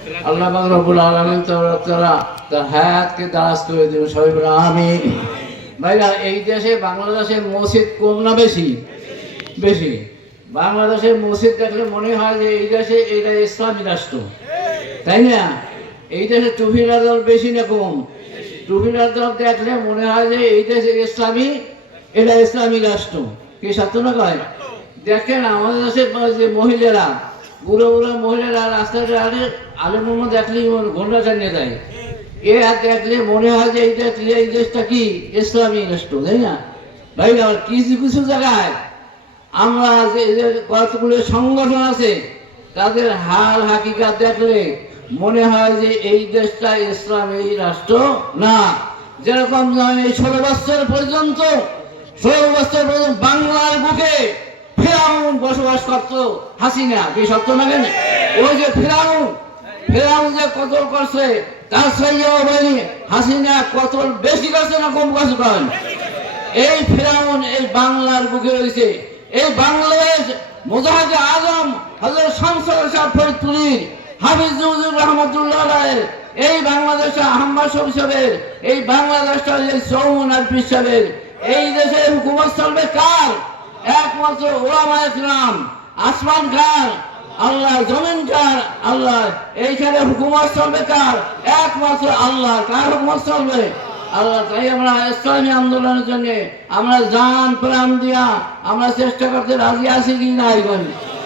আল্লাহ পাক রব্বুল আলামিন তাআলা তার হায়াতকে দারাজ করে দিন সবাই বলে আমিন। ভাইরা, এই দেশে বাংলাদেশে মসজিদ কম না বেশি? বেশি। বাংলাদেশের মসজিদ দেখলে মনে হয় যে এই দেশে এইটা ইসলামী রাষ্ট্র। তাই না? এই দেশে টুফিলার দল বেশি না কম? টুফিলার দল দেখলে মনে হয় যে এই দেশে ইসলামী, এটা ইসলামী রাষ্ট্র। কি সত্য না কয়? দেখেন আমাদের দেশে যে মহিলারা বুড়ো বুড়ো মহিলারা রাস্তাতে আলে আলের মনে দেখলেই ঘণ্টা চালিয়ে দেয় এ আর দেখলে মনে হয় যে এই দেশ এই দেশটা কি? ইসলামী রাষ্ট্র তাই না? ভাই আমার কিছু কিছু জায়গায় আমরা যে কতগুলো সংগঠন আছে, তাদের হাল হাকিকাত দেখলে মনে হয় যে এই দেশটা ইসলামী রাষ্ট্র না। যেরকম এই ষোলো বছর পর্যন্ত, ষোলো বছর পর্যন্ত বাংলার বুকে বসবাস করত হাসিনা, কি সত্য না কেন ওই যে ফেরাউন ফেরাউন যে কতল করছে, তার সইয়াও বলি, হাসিনা কতল বেশি করছে না কম করছে করেন এই ফেরাউন, এই বাংলার বুকে রয়েছে। এই বাংলাদেশ মুজাহিদ আজম হজরত শামসুল শাহ ফরিদপুরীর হাফিজুর রহমতুল্লাহ রায়ের এই বাংলাদেশে আহম্মদ শরীফের এই বাংলাদেশটা যে সৌমন আর এই দেশে হুকুমত চলবে কার? একমাত্র ওলামা ইসলাম, আসমান কার আল্লাহ জমিন কার আল্লাহ এইখানে হুকুমত চলবে কার? একমাত্র আল্লাহ, কার হুকুমত চলবে? আল্লাহ তাই আমরা ইসলামী আন্দোলনের জন্য আমরা জান, প্রাণ দিয়া আমরা চেষ্টা করতে রাজি আছি কি না এখন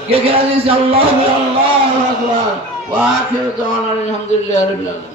কে কে রাজি আল্লাহ আল্লাহ আকবার। ওয়া আখিরু দাওয়ানা আলহামদুলিল্লাহি রাব্বিল আলামিন।